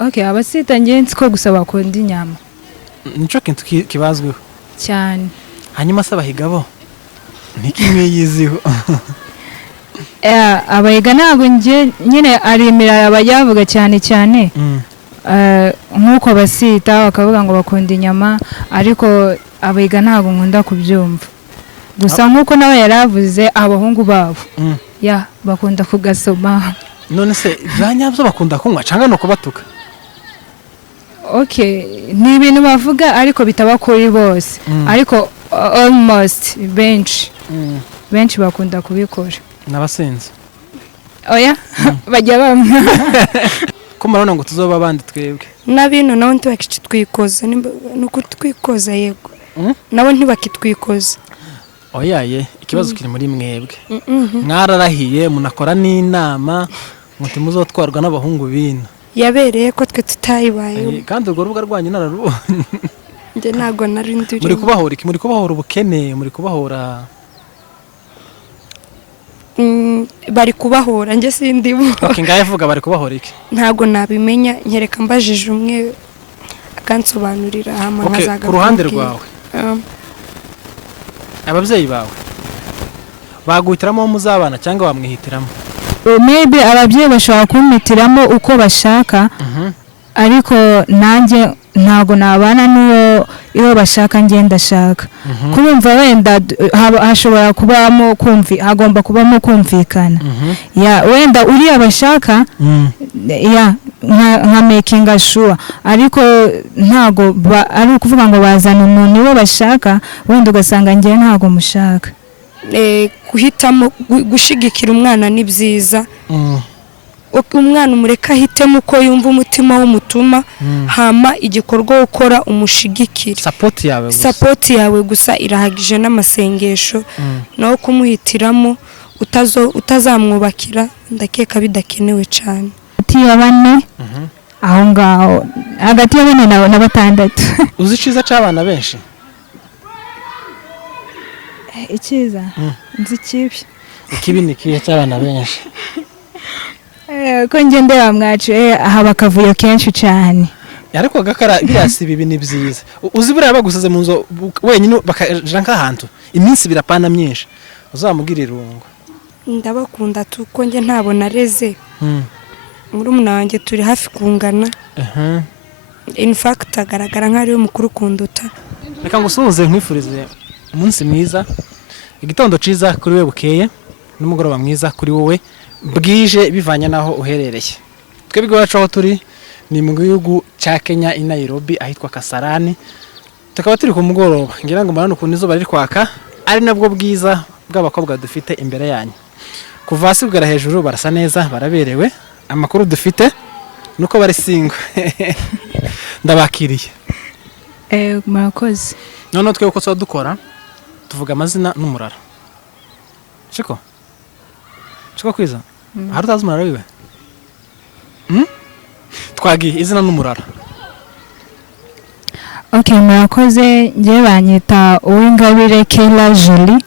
Okay, abasita ngenzi ko gusa bakunda inyama nico kintu kibazweho cyane. hanyuma se abahiga bo nikimwe yiziho Abahiga ntabwo nyine arimira abayavuga cyane cyane nk'uko abasita bakavuga ngo bakunda inyama, ariko abahiga ntabwo nkunda kubyumva. Gusa nk'uko nawe yaravuze abahungu babo bakunda kugasoma. none se byanyabyo bakunda kunywa cyangwa no kubatuka? Okay, ni ibintu bavuga ariko bitaba kuri bose, ariko almost benshi bakunda kubikora. N'abasenzi Oya bajya bamwe ko marona ngo tuzoba bandi twebwe nabino nawe ntibakitwikoza nuko twikoza yego nabo ntibakitwikoza. oyaye ikibazo kiri muri mwebwe mwararahiye munakora n'inama muti muzotwarwa n'abahungu bino yabereye ko twe tutayibaye kandi urwo rubuga rwanyu nararubonye nje nago nari nduri muri kubahora iki? Muri kubahora ubukene? Muri kubahora bari kubahora nje sindibo. Okay, ngaye vuga bari kubahora iki? Ntago nabimenya nyereka mbajije umwe akansobanurira hama nkazaga. Ku ruhande rwawe ababyeyi bawe baguhitiramo muzabana cyangwa bamwihitiramo? Maybe ababyeyi bashobora kumitiramo uko bashaka, ariko nanjye ntago nabana iyo bashaka ngenda shaka. Kurumva wenda hashobora kubamo hagomba kubamo kumvikana. Wenda uri abashaka nka making sure, ariko ntago ari ukuvuga ngo bazana umuntu niwe bashaka wenda ugasanga ngiye ntago mushaka. Guhitamo gushigikira umwana ni byiza. Umwana umureka ahitemo uko yumva umutima w'umutuma, hama igikorwa ukora umushigikira. Support yawe gusa irahagije n'amasengesho, naho kumuhitiramo utazamwubakira ndakeka bidakenewe cyane. Hagati ya bane aho ngaho, hagati ya bane na batandatu. Uzi ciza cy'abana benshi? Ikiza nzi kibi. Ikibi ni kiye cy'abana benshi. Ko ngendera mwacu haba kavuyo kenshi cyane. Ariko gakara birasi bibi ni byiza. Uzi buriya bagusaze mu nzo wenyine bakaja nk'ahantu iminsi birapana myinshi, uzamubwira irungu. Ndabakunda tuko nge ntabo nareze. Muri umunange turi hafi kungana. In fact agaragara nk'ari umukuru kunduta. Reka ngusuhuze nkwifurize umunsi mwiza, igitondo ciza kuri we bukeye, n'umugoroba mwiza kuri wowe bwije bivanye naho uherereye. Twebwe wacu aho turi ni mu gihugu cya Kenya i Nairobi ahitwa Kasarani. Tukaba turi ku mugoroba, ngira ngo marano ukuntu izuba riri kwaka, ari nabwo bwiza bw'abakobwa dufite imbere yanyu. Kuva hasi kugera hejuru barasa neza, baraberewe. Amakuru dufite nuko bari single. Ndabakiriye. Murakoze. None twe uko twa dukora tuvuga amazina n'umurara. Chiko kwiza? Hari utazi umurara wiwe? Twagi izina n'umurara. Okay, murakoze. Nje banyita Uwingabire Kela Julie,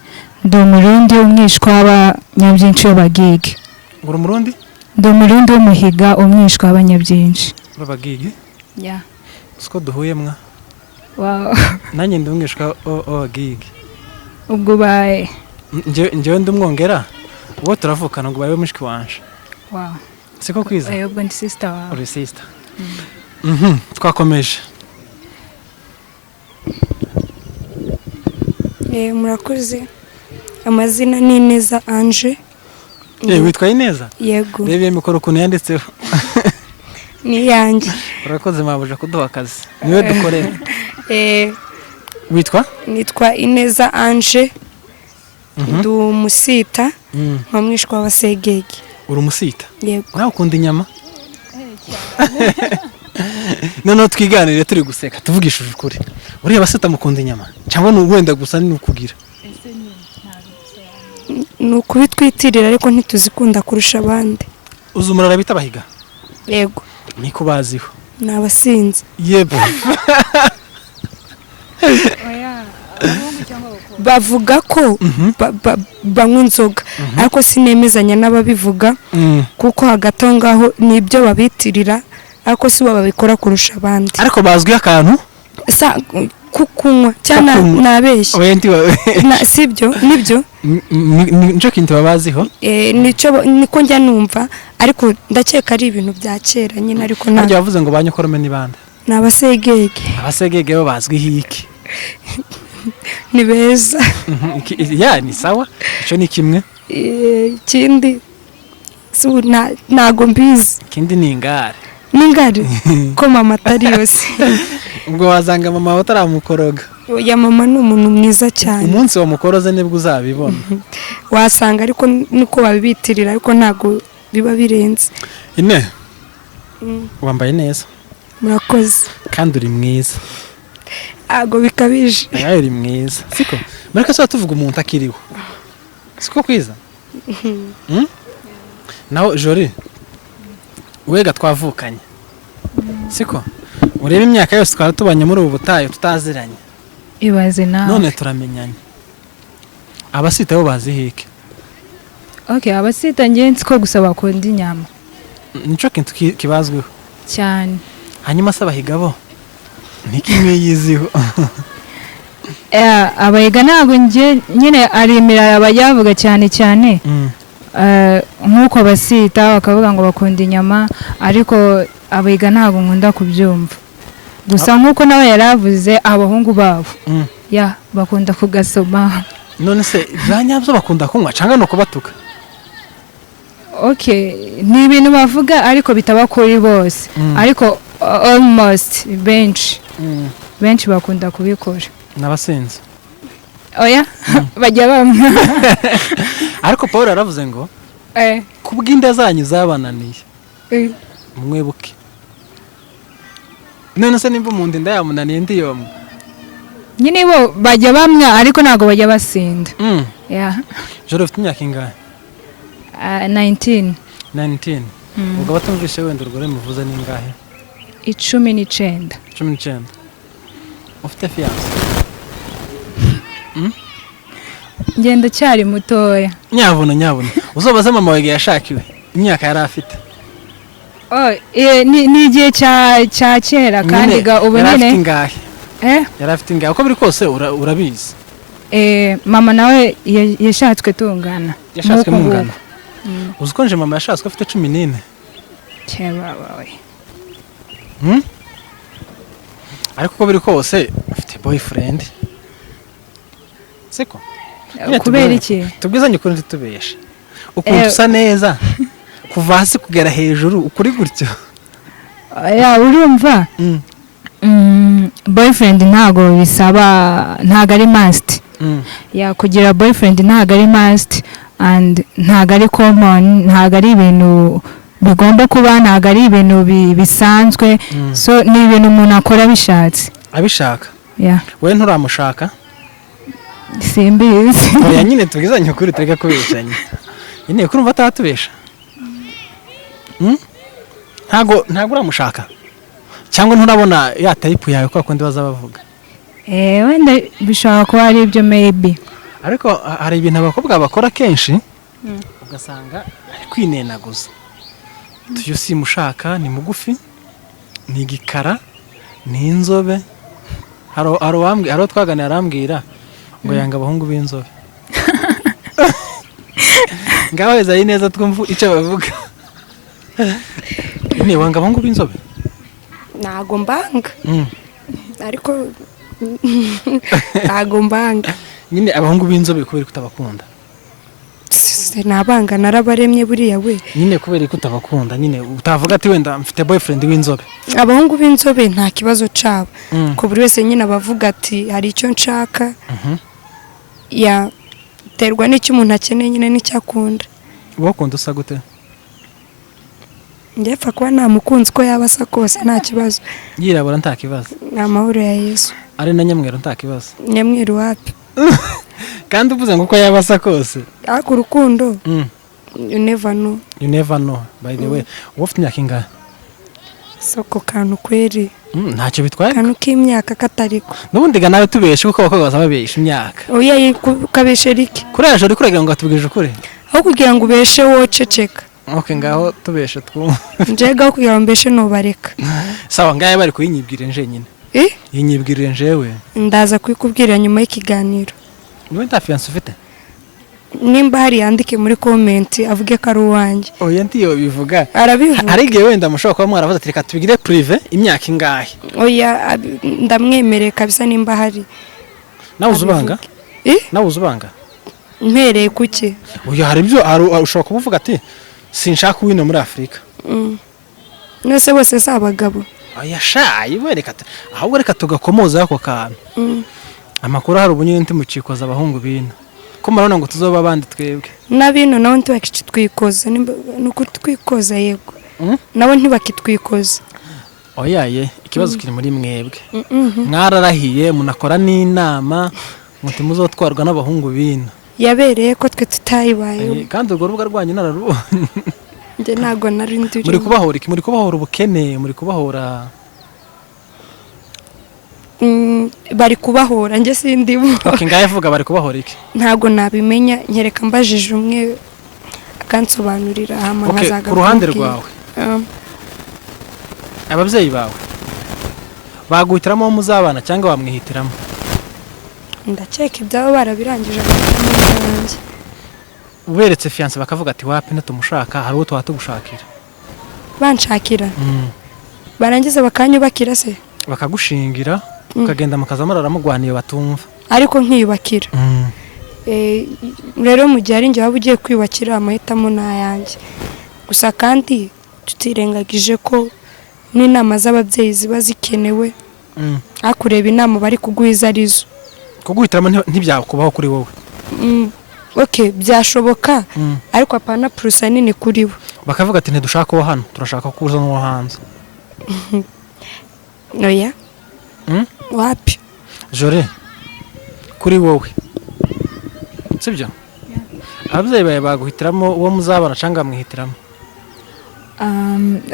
ndo Murundi umwishwa w'abanyabyinshi b'Abagigi. Uri Murundi? Ndo Murundi w'umuhiga umwishwa w'abanyabyinshi b'Abagigi? Yeah. Usko duhuye mwa? Wow. Nanjye ndi umwishwa w'Abagigi. Ubwo bae Njewe ndi umwongera. Uwo turavukana ngo babe mushiki wanje. Wow. Siko kwiza? Ubwo ndi sister wawe. Uri sister. Twakomeje. Murakoze. Amazina ni Ineza Ange. Witwa Ineza? Yego. Rebe mikoro ukuntu yanditseho. Ni yanjye. Urakoze mabuja kuduha akazi. Niwe dukorera. Witwa? Nitwa Ineza Ange. Du musita. Mwamwishwa wa Segege. Uri umusita? Yego. Nawe ukunda inyama? None twiganire turi guseka tuvugishije ukuri. Uriya basita mukunda inyama cyangwa n'uwenda gusa ni ukugira? Nukubitwitirira ariko ntituzikunda kurusha abandi. Uzumurara bita Bahiga? Yego. Niko baziho. Nabasinzi. Yebo. Bavuga ko banywa inzoga ariko sinemezanya n'ababivuga kuko hagati aho ngaho nibyo babitirira ariko si bo babikora kurusha abandi ariko bazwiho akantu kukunywa cyangwa nabeshye oya ndi sibyo nibyo nico kintu babaziho niko njya numva ariko ndakeka ari ibintu bya kera nyine ariko ntabwo bavuze ngo banyokorome ni bande ni abasegege bo bazwiho iki ni beza ya ni sawa icyo ni kimwe ikindi ntago mbizi ikindi ni ingare n'ingare ko mama atari yose ubwo wazanga mama wawe ataramukoroga ya mama ni umuntu mwiza cyane umunsi wamukoroze nibwo uzabibona wasanga ariko niko babibitirira ariko ntago biba birenze ine wambaye neza murakoze kandi uri mwiza ntago bikabije nawe uri mwiza siko mureka se tuvuga umuntu akiriho siko kwiza naho Jori wega twavukanye siko urebe imyaka yose twari tubanye muri ubu butayu tutaziranye ibaze nawe none turamenyanye abasita bo bazihike abasita ngenzi ko gusa bakunda inyama nico kintu kibazwiho cyane hanyuma se abahiga bo nikimwe yiziho abahiga ntabwo nyine ari imirara bayavuga cyane cyane nk'uko basita bakavuga ngo bakunda inyama ariko abiga ntabwo nkunda kubyumva gusa nk'uko nawe yaravuze abahungu babo bakunda kugasoma none se bya nyabyo bakunda kunywa cyangwa no kubatuka ni ibintu bavuga ariko bitaba kuri bose ariko almost benshi bakunda kubikora n'abasenzi bajya bamwe ariko Paul yaravuze ngo kubw'inda zanyu zabananiye mwebuke none se nimba mu nda yamunaniye ndi yomwe nyine bo bajya bamwe ariko ntago bajya basinda Joro ufite imyaka ingahe 19 ubwo batumvishe wenda urugore muvuze n'ingahe 19 ufite fiance ngenda cyari mutoya nyabuna uzobaze mama wawe yashakiwe imyaka yari afite ni igihe cya kera kandi ubu nyine yari afite ingahe uko biri kose urabizi mama nawe yashatswe tungana yashatswe mungana uzi ko nje mama yashatswe afite 14 cyebawe ariko uko biri kose afite boyfriend siko kubera iki tubwizanye ukuri ntitubeshe ukuntu usa neza kuva hasi kugera hejuru ukuri gutyo urumva boyfriend ntago bisaba ntago ari must kugira boyfriend ntago ari must and ntago ari common ntago ari ibintu bigomba kuba ntago ari ibintu bisanzwe so ni ibintu umuntu akora bishatse abishaka we nturamushaka simbizi oya nyine tubwizanye ukuri tureka kubeshanya nyine kurumva atatubesha ntago uramushaka cyangwa nturabona ya type yawe kwa kundi baza bavuga wenda bishaka kuba ari ibyo maybe ariko hari ibintu abakobwa bakora kenshi ugasanga ari kwinenaguza tuyo simushaka ni mugufi ni igikara ni inzobe haro twaganira arambwira ngo yanga abahungu b'inzobe ngaho ezari neza twumva icyo bavuga ni wanga abahungu b'inzobe ntago mbanga ariko ntago mbanga nyine abahungu b'inzobe kubera kutabakunda nabanga narabaremye buriya we nyine kubera ko utabakunda nyine utavuga ati wenda mfite boyfriend w'inzobe abahungu b'inzobe nta kibazo cabo ko buri wese nyine abavuga ati hari icyo nshaka terwa n'icyo umuntu akeneye nyine n'icyo akunda wowe ukunda usa gute ndepfa kuba nta mukunzi ko yaba asa kose nta kibazo yirabura nta kibazo ni amahoro ya Yesu ari na nyamweru nta kibazo nyamweru wapi kandi uvuze ngo uko yaba asa kose ariko urukundo you never know by the way wowe ufite imyaka ingahe soko kantu kweri ntacyo bitwaye kantu k'imyaka katariko n'ubundi ga nawe tubeshe kuko abakobwa baza babesha imyaka oya ukabeshe riki kuri ejo uri kurega ngo atubwije ukuri aho kugira ngo ubeshe wo ceceka okay ngaho tubeshe twumva njega kugira ngo mbeshe nubareka sawa ngaye bari kuyinyibwira nje nyine yinyibwirire njewe ndaza kwikubwira nyuma y'ikiganiro niwe nta fiance ufite nimba hari yandike muri comment avuge ko ari uwanjye oya ntiyo bivuga arabivuga hari igihe wenda mushobora kuba mwaravuze ati reka tubigire prive imyaka ingahe oya ndamwemereye kabisa nimba hari nawe uzubanga nawe uzubanga mpereye kuki oya hari ibyo ushobora kuvuga ati sinshaka wino muri Afrika nese bose sabagabo oya shayi wereka ahubwo reka tugakomoza ako kantu amakuru hari ubunyine ntimucikoza abahungu bino ko marona ngo tuzoba abandi twebwe nabino nawe ntibakitwikoza nuko twikoza yego nabo ntibakitwikoza oyaye ikibazo kiri muri mwebwe mwararahiye munakora n'inama muti muzotwarwa n'abahungu bino yabereye ko twe tutayibaye kandi urwo rubuga rwanyu nararubonye nje nago nari nduri muri kubahora iki muri kubahora ubukene muri kubahora bari kubahora nje sindibo okay ngaye vuga bari kubahora iki ntago nabimenya nyereka mbajije umwe akansobanurira hama nkazaga ku ruhande rwawe ababyeyi bawe baguhitiramo muzabana cyangwa bamwihitiramo ndakeka ibyabo barabirangije abanjye uberetse fiance bakavuga ati wapi natumushaka hari uwo twatugushakira banshakira barangiza bakanyubakira se bakagushingira ukagenda mukazamara ramugwaniye batumva ariko nkiyubakira rero mu gihe ari njye waba ugiye kwiyubakira amahitamo n'ayanjye gusa kandi tutirengagije ko n'inama z'ababyeyi ziba zikenewe akureba inama bari kuguhiza arizo kuguhitiramo ntibyakubaho kuri wowe okay byashoboka ariko apana purusa nini kuri bo bakavuga ati ntidushaka uwo hano turashaka kuza n'uwo hanze oya wapi jore kuri wowe sibyo ababyeyi bawe baguhitiramo uwo muzabana cyangwa bamwihitiramo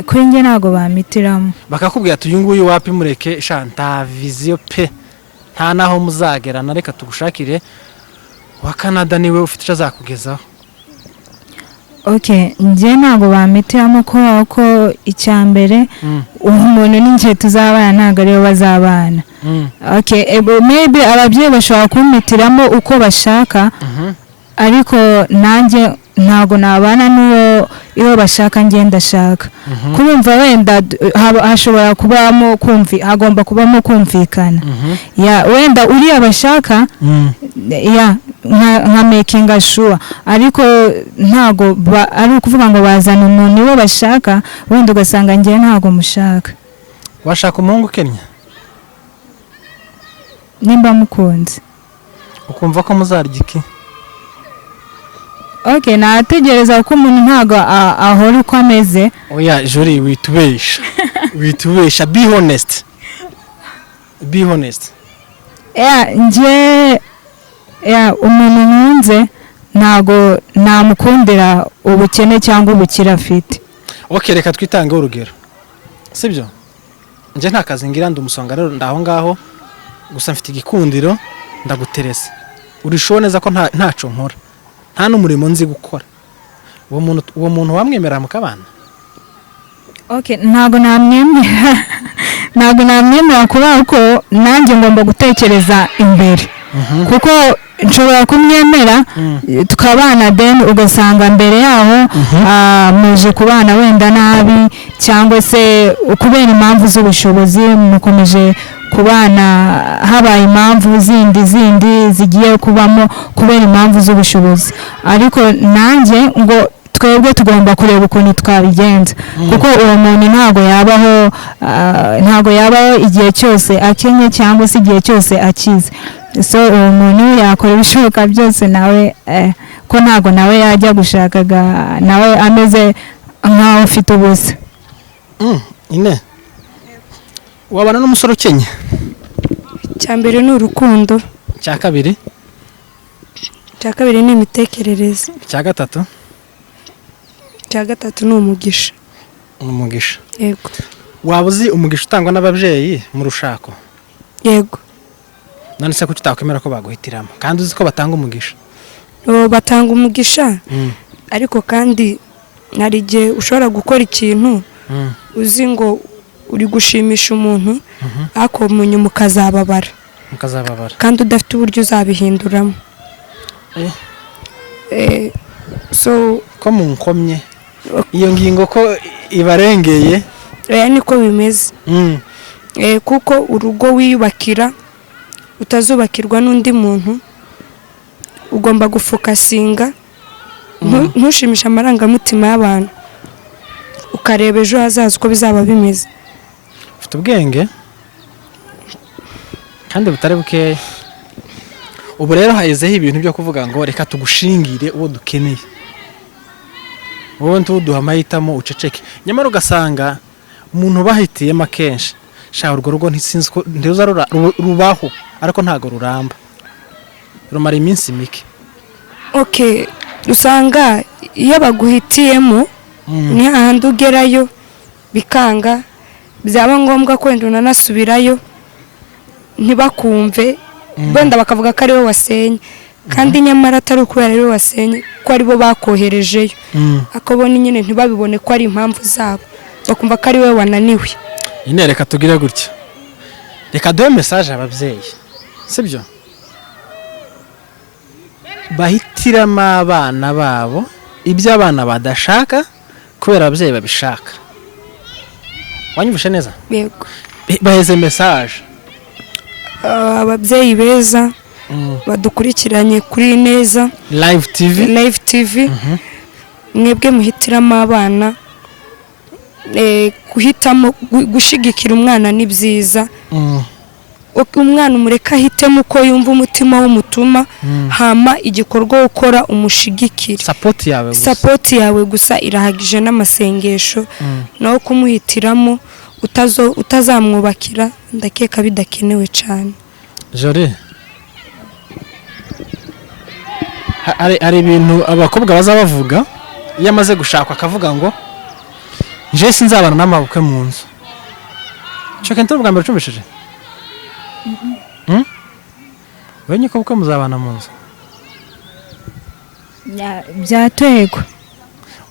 kuri njye ntabwo bamitiramo bakakubwira ati uyu nguyu wapi mureke nta viziyo pe nta naho muzagerana reka tugushakire wa Canada niwe ufite icyo azakugezaho okay njye ntabwo bamitiramo ko icya mbere umuntu n'ingihe tuzabana ntabwo ariyo bazabana okay maybe ababyeyi bashobora kumitiramo uko bashaka ariko nanjye ntabwo nabana n'uwo iyo bashaka ngenda shaka kurumva wenda hashobora kubamo hagomba kubamo kumvikana ya wenda uriya bashaka ya nka making sure ariko ntago ari ukuvuga ngo bazana umuntu iwo bashaka wenda ugasanga ngiye ntago mushaka washaka umuhungu Kenya nimba mukunze ukumva ko muzarya iki okay nategereza ko umuntu ntago ahora uko ameze oya jori witubesha be honest nje umuntu nkunze ntago namukundira ubukene cyangwa ubukire afite okay reka twitange urugero sibyo nje nta kazi ngira ndamusonga rero ndaho ngaho gusa mfite igikundiro ndaguteresa urishowe neza ko ntaco nkora nta n'umurimo nzi gukora uwo muntu wamwemera mukabana okay ntago namwemera kuba uko nanjye ngomba gutekereza imbere kuko nshobora kumwemera tukabana then ugasanga mbere yaho muje kubana wenda nabi cyangwa se kubera impamvu z'ubushobozi mukomeje kubana habaye impamvu zindi zigiye kubamo kubera impamvu z'ubushobozi ariko nanjye ngo twebwe tugomba kureba ukuntu twabigenza kuko uwo muntu ntago yabaho igihe cyose akenye cyangwa se igihe cyose akize so uwo muntu yakora ibishoboka byose nawe ko ntago nawe yajya gushakaga nawe ameze nkaho ufite ubusa ine wabana n'umusore ukenya cyambere ni urukundo cya kabiri ni imitekerereze cya gatatu ni umugisha yego waba uzi umugisha utangwa n'ababyeyi mu rushako yego none se kuki utakwemera ko baguhitiramo kandi uzi ko batanga umugisha batanga umugisha ariko kandi hari igihe ushobora gukora ikintu uzi ngo uri gushimisha umuntu ariko mu nyuma ukazababara kandi udafite uburyo uzabihinduramo. So ko munkomye iyo ngingo ko ibarengeye niko bimeze. Kuko urugo wiyubakira utazubakirwa n'undi muntu ugomba gufokasinga ntushimisha amarangamutima y'abantu ukareba ejo hazaza uko bizaba bimeze. ufite ubwenge kandi butari bukeya. Ubu rero hayezeho ibintu byo kuvuga ngo reka tugushingire uwo dukeneye, wowe ntuduha amahitamo uceceke. Nyamara ugasanga umuntu bahitiyemo akenshi urwo rugo ntisinzi ko ntiruza rubaho ariko ntago ruramba, rumara iminsi mike. Usanga iyo baguhitiyemo ni hahandi ugerayo bikanga, byaba ngombwa ko wenda unanasubirayo ntibakumve, wenda bakavuga ko ari wowe wasenye kandi nyamara atari ukubera ari wowe wasenye, ko ari bo bakoherejeyo. Akabona nyine ntibabibone ko ari impamvu zabo, bakumva ko ari wowe wananiwe. Ine reka tugire gutya, reka duhe message ababyeyi, sibyo? Bahitiramo abana babo ibyo abana badashaka kubera ababyeyi babishaka. Wanyumvishe neza? Yego. Baheze message ababyeyi beza badukurikiranye kuri Neza Live TV. Mwebwe muhitiramo abana, guhitamo gushigikira umwana ni byiza. Umwana umureka ahitemo uko yumva umutima w'umutuma, hama igikorwa ukora umushigikira. Support yawe gusa irahagije n'amasengesho, naho kumuhitiramo utazamwubakira ndakeka bidakenewe cyane. Jore, hari ibintu abakobwa bazabavuga iyo amaze gushaka akavuga ngo nje sinzabana n'amabukwe mu nzu. Cyo kento bwa mbere cumbishije. Wenye ko bukwe muzabana mu nzu. Byategwa.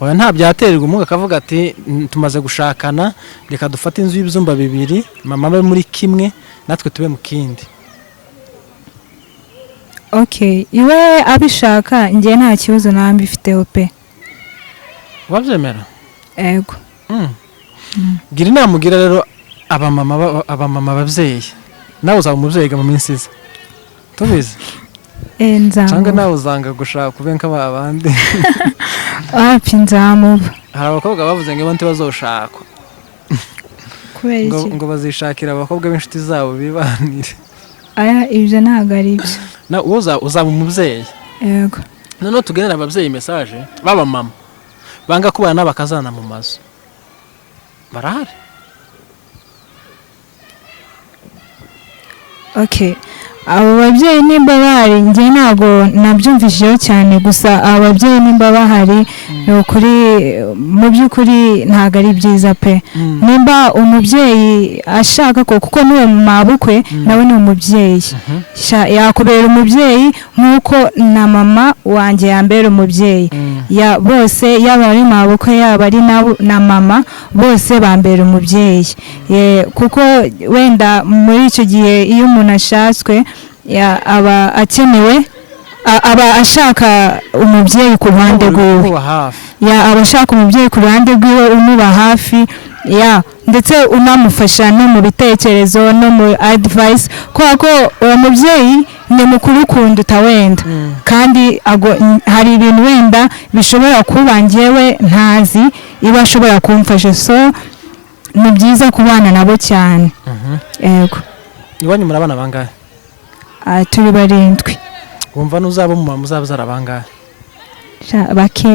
Oya nta byaterwa, umwe akavuga ati tumaze gushakana reka dufate inzu y'ibyumba bibiri, mama be muri kimwe natwe tube mu kindi. Iwe abishaka ngiye nta kibazo nambi ifiteho pe. Wabyemera? Ego. Gira inama ugira rero abamama babyeyi. Nawe uzaba umubyeyi mu minsi iza. Tubizi? Cyangwa nawe uzanga gushaka kubenka babandi. Nzamuba. Hari abakobwa bavuze ngo bantu bazoshakwa. Kubera iki? Ngo bazishakira abakobwa b'inshuti zabo bibanire. Ibyo ntago ari byo. Na uzaba umubyeyi. Yego. None tugenera ababyeyi message baba mama banga kubana n'abakazana mu mazu. Barahari. Abo babyeyi nimba bahari njye ntago nabyumvishijeho cyane, gusa abo babyeyi nimba bahari mu by'ukuri ntago ari byiza pe. Nimba umubyeyi ashaka kuko n'uwo mabukwe nawe ni umubyeyi, yakubera umubyeyi nk'uko na mama wanjye yambera umubyeyi. Bose yaba ari mabukwe yaba ari na mama bose bambera umubyeyi. Kuko wenda muri icyo gihe iyo umuntu ashatswe aba akenewe, aba ashaka umubyeyi ku ruhande rwiwe, aba ashaka umubyeyi ku ruhande rwiwe umuba hafi, ndetse unamufasha no mu bitekerezo no mu advice, kuko uwo mubyeyi ni mukuru kunduta wenda, kandi hari ibintu wenda bishobora kuba njyewe ntazi iba ashobora kumfasha, so ni byiza kubana nabo cyane. Yego. Iwanyu murabana bangahe? Turi 7. Wumva nuzaba mu mama uzabazara bangahe? Bake.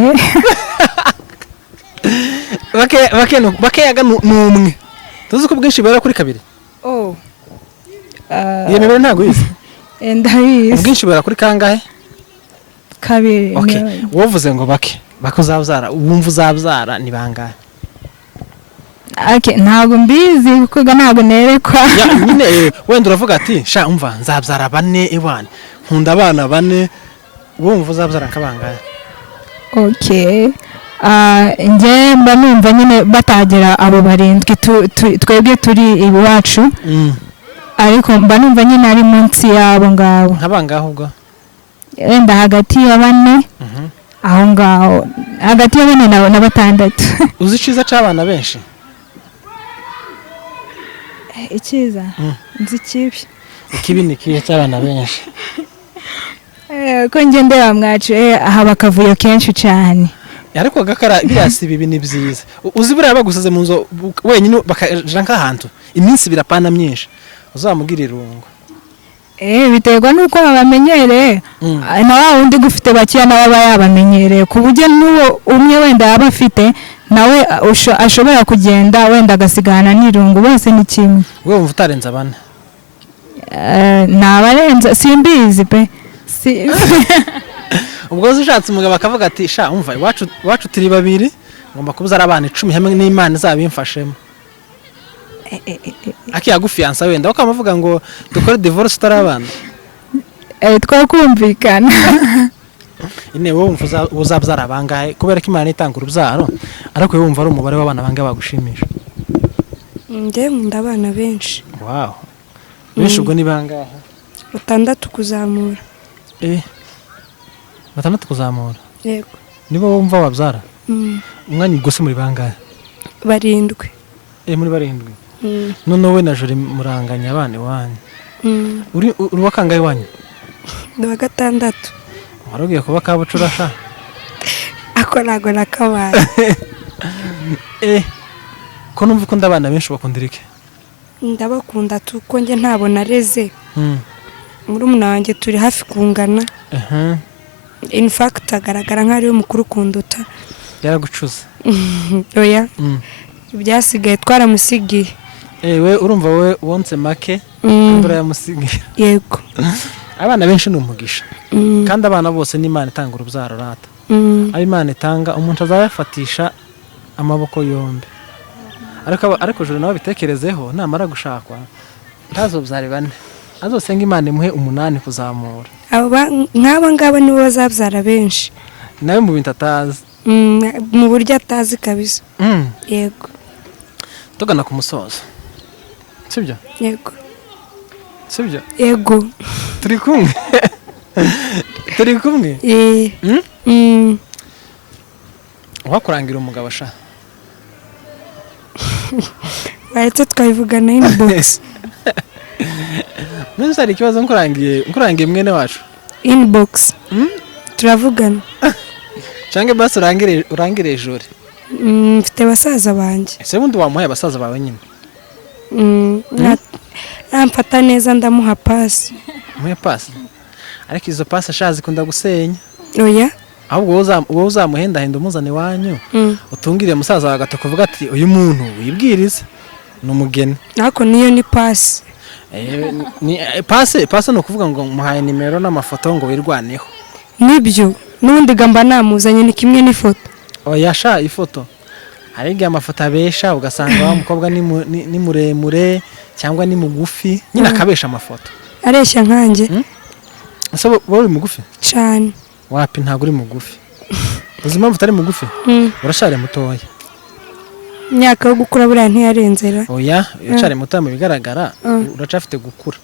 Bakeyaga numwe. Tuzi ko bwinshi bara kuri 2. Iyo mibare ntago yize. Ndabizi. Ubwinshi bara kuri kangahe? 2. Wovuze ngo bake uzabazara, wumva uzabazara ni bangahe? Ntago mbizi kuko ntago nerekwa. Nyine wenda uravuga ati sha umva nzabyara 4 ewana, nkunda abana 4, wumva uzabyara nkabangahe? njye mba numva nyine batagera abo barindwi twebwe turi iwacu ariko mba numva nyine ari munsi y'abo ngabo nk'abangaho ubwo wenda hagati ya 4 aho ngaho hagati ya 4 na 6. uzi iciza c'abana benshi icyiza nzi ikibi ni kihe cy'abana benshi ko njye ndeba mwacu haba akavuyo kenshi cyane ariko gakara birasiba ibi ni byiza uzi buriya bagusaze mu nzu wenyine bakaja nk'ahantu iminsi birapana myinshi uzamubwira irungu biterwa nuko babamenyereye na wa wundi gufite bakiya nawe aba yabamenyereye ku buryo n'uwo umwe wenda yaba afite nawe ashobora kugenda wenda agasigana n'irungu bose ni kimwe we wumva utarenza 4 nabarenza simbizi pe ubwo ushatse umugabo akavuga ati sha umva iwacu turi 2 ngomba kubuza ari abana 10 hamwe n'Imana izabimfashemo akiyagufiansa wenda ukamuvuga ngo dukore divorce utarabana twakumvikana ine wowe umva uzabyara abangahe kubera ko Imana itanga urubyaro ariko wowe wumva ari umubare w'abana bangahe bagushimisha njye nkunda abana benshi wow benshi ubwo ni bangahe 6 kuzamura 6 kuzamura yego nibo wumva wabyara umwanya gose muri bangahe 7 muri 7 none wowe na Jori muranganya abana iwanyu uri wakangaye wanyu wa 6 warugiye kuba kabucura sha ako nago nakabaye ko numva ko ndabana benshi bakundira iki ndabakunda tuko nge ntabona reze muri umunange turi hafi kungana in fact agaragara nk'ari umukuru kunduta yaragucuza oya byasigaye twaramusigiye we urumva we wonse make ndura yamusigiye yego abana benshi n'umugisha kandi abana bose n'Imana itanga urubyaro rata Imana itanga umuntu azayafatisha amaboko yombi ariko Joro nawe bitekerezeho namara gushakwa ntazobyare 4 azosenga Imana imuhe 8 kuzamura nk'aba ngaba nibo bazabyara benshi nawe mu bintu atazi mu buryo atazi kabisa yego tugana ku musozo sibyo yego turi kumwe wakurangira umugabo sha bahita twabivugana inbox none sari ikibazo nkurangiye mwene wacu inbox turavugana cange basi urangire Jori mfite basaza banje ese bundi wamuhaye abasaza bawe nyine namfata neza ndamuha pasi muhe pasi ariko izo pasi ashazi kunda gusenya oya ahubwo wowe uzamuhendahenda umuzane wanyu utungire musaza wawe kuvuga ati uyu muntu wibwiriza ni umugeni nako niyo ni pasi pasi no kuvuga ngo muhaye nimero n'amafoto ngo wirwaneho nibyo nundi gamba namuzanye ni kimwe n'ifoto oya sha ifoto hariga amafoto abesha ugasanga wa mukobwa ni muremure cyangwa ni mugufi nyina akabesha amafoto areshya nkanjye so wowe mugufi cyane wapi ntago uri mugufi uzima mfutari mugufi urashare mutoya myaka yo gukura buriya ntiyarenzera oya uracare mutoya mu bigaragara uracafite gukura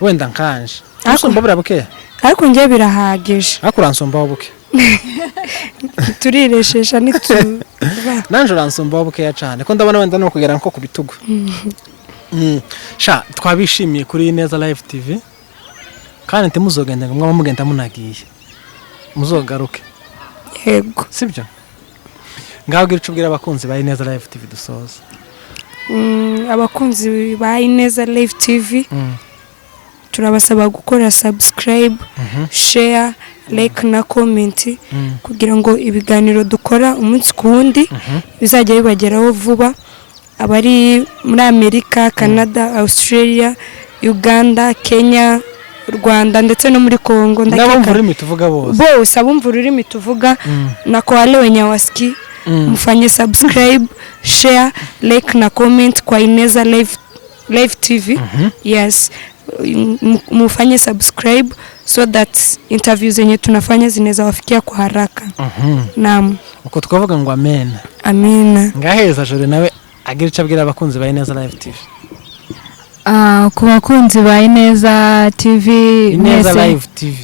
wenda nkanje usumba buriya buke ariko ngiye birahagije akuransomba buke turireshesha nanje uransomba buke cyane ko ndabona wenda no kugera nko ku bitugu sha twabishimiye kuri Neza Live TV kandi ntimuzogenda ngo mwaba mugenda munagiye muzogaruke yego sibyo ngabwira icubwira abakunzi ba Neza Live TV dusoza abakunzi ba Neza Live TV turabasaba gukora subscribe share like na comment kugira ngo ibiganiro dukora umunsi ku wundi bizajya bibageraho vuba abari muri Amerika Canada Australia Uganda Kenya Rwanda ndetse no muri Kongo ndabumva ururimi tuvuga bose abumva ururimi tuvuga na kwa Lewe Nyawaski mufanye subscribe share like na comment kwa Neza Live TV yes mufanye subscribe so that interview zenye tunafanya zinaweza wafikia kwa haraka. Naam. uko twavuga ngo amen. Amina. Ngaheza Jore nawe agira icyo abwira abakunzi ba Ineza Live TV. Ku bakunzi ba Ineza TV, Ineza Live TV.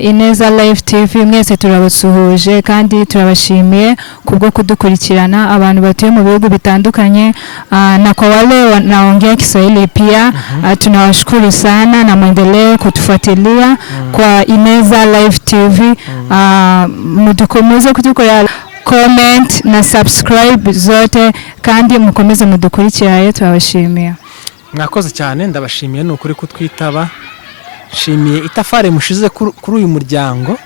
Ineza Live TV mwese turabasuhuje kandi turabashimiye kubwo kudukurikirana, abantu batuye mu bihugu bitandukanye, na kwa wale wanaongea Kiswahili pia tunawashukuru sana na muendelee kutufuatilia kwa Ineza Live TV. Mudukomeze kudukorera comment na subscribe zote kandi mukomeze mudukurikirane, turabashimiye. Mwakoze cyane, ndabashimiye n'ukuri kutwitaba. Shimiye itafari mushize kuri uyu muryango.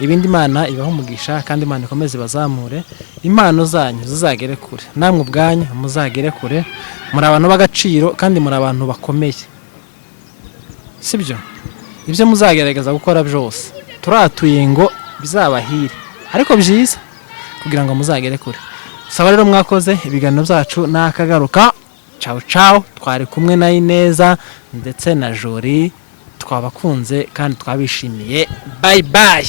Ibindi Imana ibaho umugisha kandi Imana ikomeze bazamure. Impano zanyu zizagere kure. Namwe ubwanyu muzagere kure. Muri abantu b'agaciro kandi muri abantu bakomeye. Sibyo? Ibyo muzagerageza gukora byose turatuye ngo bizabahire. Ariko byiza kugira ngo muzagere kure. Saba rero mwakoze, ibiganiro byacu nakagaruka. Ciao ciao, twari kumwe na Ineza ndetse na Jori, twabakunze kandi twabishimiye. Bye bye.